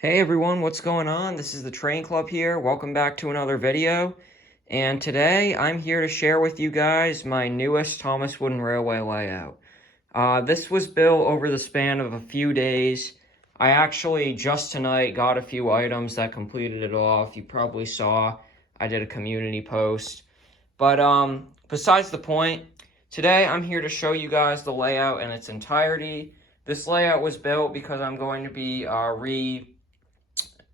Hey everyone, what's going on? This is the Train Club here. Welcome back to another video. And today I'm here to share with you guys my newest Thomas Wooden Railway layout. This was built over the span of a few days. I actually just tonight got a few items that completed it off. You probably saw I did a community post. But besides the point, today I'm here to show you guys the layout in its entirety. This layout was built because I'm going to be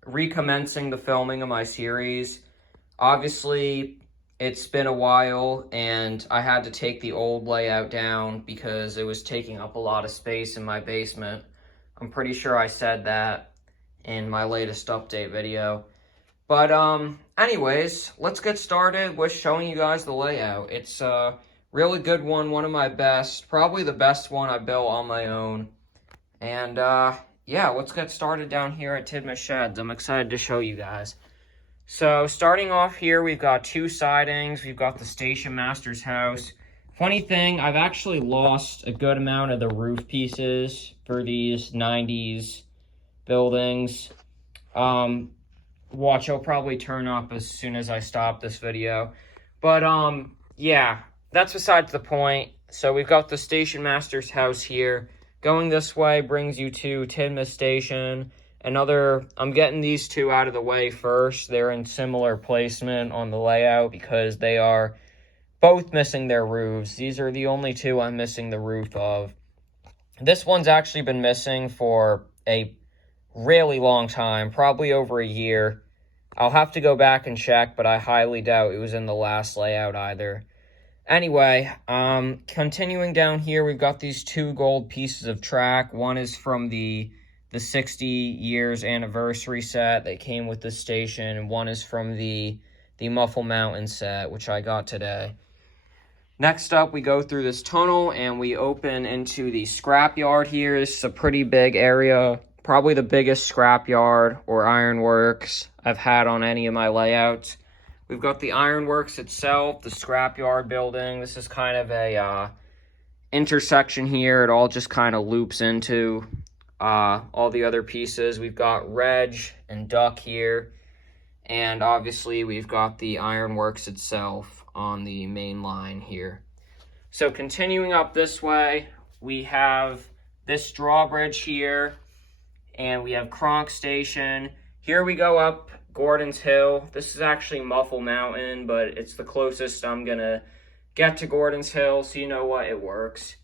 recommencing the filming of my series. Obviously, it's been a while, and I had to take the old layout down because it was taking up a lot of space in my basement. I'm pretty sure I said that in my latest update video. But anyways, let's get started with showing you guys the layout. It's a really good one of my best, probably the best one I built on my own. And yeah, let's get started down here at Tidmouth Sheds. I'm excited to show you guys. So starting off here, we've got two sidings. We've got the station master's house. Funny thing, I've actually lost a good amount of the roof pieces for these 90s buildings. Watch, I'll probably turn up as soon as I stop this video. But yeah, that's besides the point. So we've got the station master's house here. Going this way brings you to Tidmouth Station. I'm getting these two out of the way first. They're in similar placement on the layout because they are both missing their roofs. These are the only two I'm missing the roof of. This one's actually been missing for a really long time, probably over a year. I'll have to go back and check, but I highly doubt it was in the last layout either. Anyway, continuing down here, we've got these two gold pieces of track. One is from the 60 years anniversary set that came with the station, and one is from the Muffle Mountain set, which I got today. Next up, we go through this tunnel, and we open into the scrapyard here. This is a pretty big area, probably the biggest scrapyard or ironworks I've had on any of my layouts. We've got the ironworks itself, the scrapyard building. This is kind of a intersection here. It all just kind of loops into all the other pieces. We've got Reg and Duck here. And obviously we've got the ironworks itself on the main line here. So continuing up this way, we have this drawbridge here. And we have Kronk Station. Here we go up Gordon's Hill. This is actually Muffle Mountain, but it's the closest I'm gonna get to Gordon's Hill, so you know what, it works.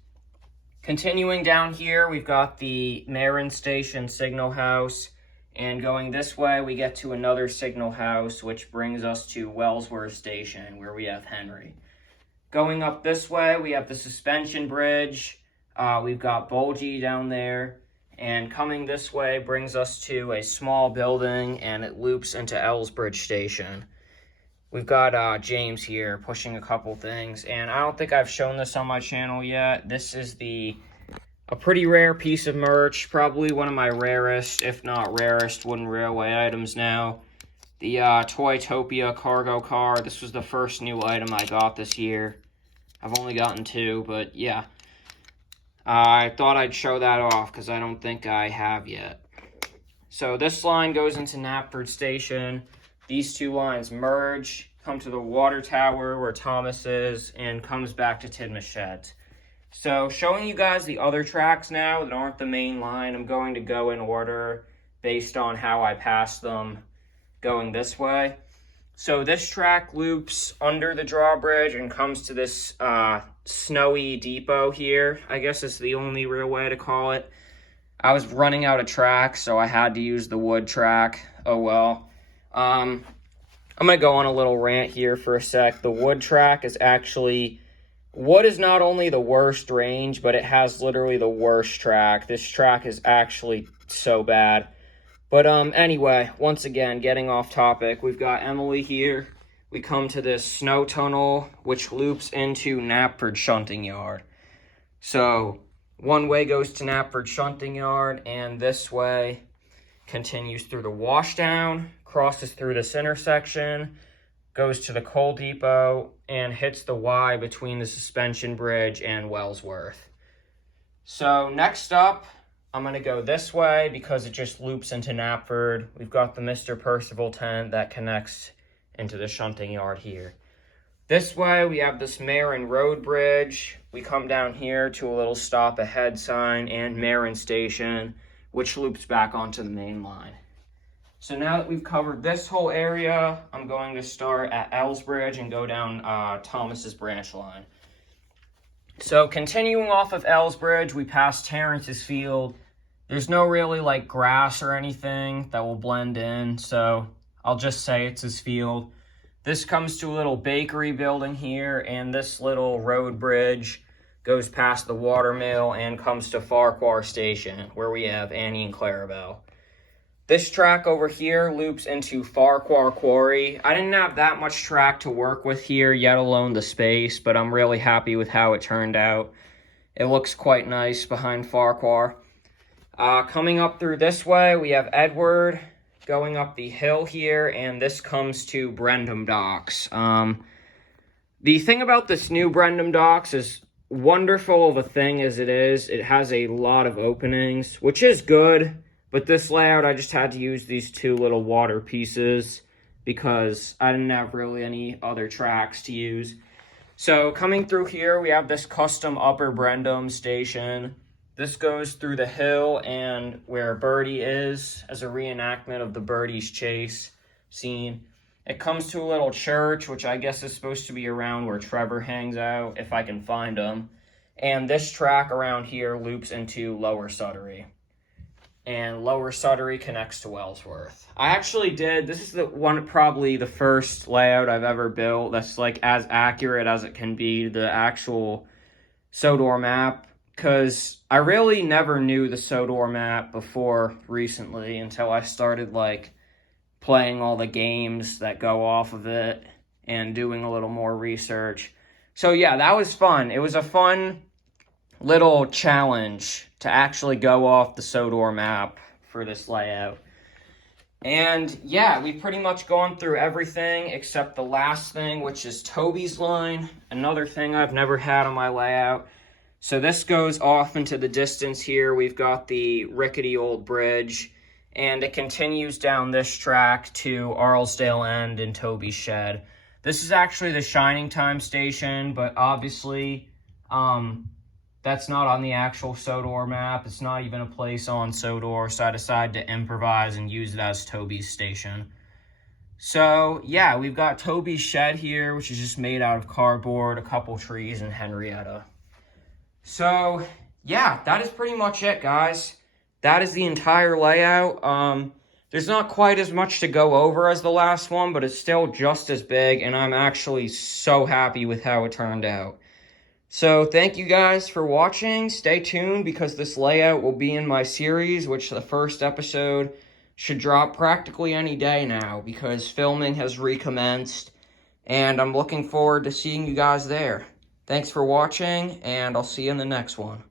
Continuing down here, we've got the Marin Station signal house, and going this way, we get to another signal house, which brings us to Wellsworth Station, where we have Henry. Going up this way, we have the suspension bridge. We've got Bulgy down there. And coming this way brings us to a small building, and it loops into Ellsbridge Station. We've got James here pushing a couple things, and I don't think I've shown this on my channel yet. This is a pretty rare piece of merch, probably one of my rarest, if not rarest, wooden railway items now. The Toytopia cargo car. This was the first new item I got this year. I've only gotten two, but yeah. I thought I'd show that off because I don't think I have yet. So this line goes into Knapford Station. These two lines merge, come to the water tower where Thomas is, and comes back to Tidmouth Sheds. So showing you guys the other tracks now that aren't the main line. I'm going to go in order based on how I pass them going this way. So this track loops under the drawbridge and comes to this snowy depot here. I guess it's the only real way to call it. I was running out of track, so I had to use the wood track. Oh well. I'm going to go on a little rant here for a sec. The wood track is actually... Wood is not only the worst range, but it has literally the worst track. This track is actually so bad. But anyway, once again, getting off topic, we've got Emily here. We come to this snow tunnel, which loops into Knapford Shunting Yard. So, one way goes to Knapford Shunting Yard, and this way continues through the washdown, crosses through this intersection, goes to the coal depot, and hits the Y between the suspension bridge and Wellsworth. So, next up, I'm going to go this way because it just loops into Knapford. We've got the Mr. Percival tent that connects into the shunting yard here. This way, we have this Marin Road Bridge. We come down here to a little stop ahead sign and Marin Station, which loops back onto the main line. So now that we've covered this whole area, I'm going to start at Ellsbridge and go down Thomas's branch line. So continuing off of Ellsbridge, we pass Terrence's field. There's no really like grass or anything that will blend in, so I'll just say it's his field. This comes to a little bakery building here, and this little road bridge goes past the watermill and comes to Farquhar Station, where we have Annie and Clarabelle. This track over here loops into Farquhar Quarry. I didn't have that much track to work with here, yet alone the space, but I'm really happy with how it turned out. It looks quite nice behind Farquhar. Coming up through this way, we have Edward going up the hill here, and this comes to Brendam Docks. The thing about this new Brendam Docks is wonderful of a thing as it is. It has a lot of openings, which is good. But this layout, I just had to use these two little water pieces because I didn't have really any other tracks to use. So coming through here, we have this custom Upper Brendam station. This goes through the hill and where Birdie is as a reenactment of the Birdie's Chase scene. It comes to a little church, which I guess is supposed to be around where Trevor hangs out, if I can find him. And this track around here loops into Lower Sudbury. And Lower Sudbury connects to Wellsworth. I actually did, this is the one, probably the first layout I've ever built that's like as accurate as it can be, the actual Sodor map, because I really never knew the Sodor map before recently until I started like playing all the games that go off of it and doing a little more research. So yeah, that was fun. It was a fun little challenge to actually go off the Sodor map for this layout. And yeah, we've pretty much gone through everything except the last thing, which is Toby's line, another thing I've never had on my layout. So this goes off into the distance here. We've got the rickety old bridge, and it continues down this track to Arlesdale End and Toby's Shed. This is actually the Shining Time station, but obviously, that's not on the actual Sodor map. It's not even a place on Sodor, so I decided to improvise and use it as Toby's station. So, yeah, we've got Toby's Shed here, which is just made out of cardboard, a couple trees, and Henrietta. So, yeah, that is pretty much it, guys. That is the entire layout. There's not quite as much to go over as the last one, but it's still just as big, and I'm actually so happy with how it turned out. So thank you guys for watching. Stay tuned because this layout will be in my series, which the first episode should drop practically any day now because filming has recommenced, and I'm looking forward to seeing you guys there. Thanks for watching, and I'll see you in the next one.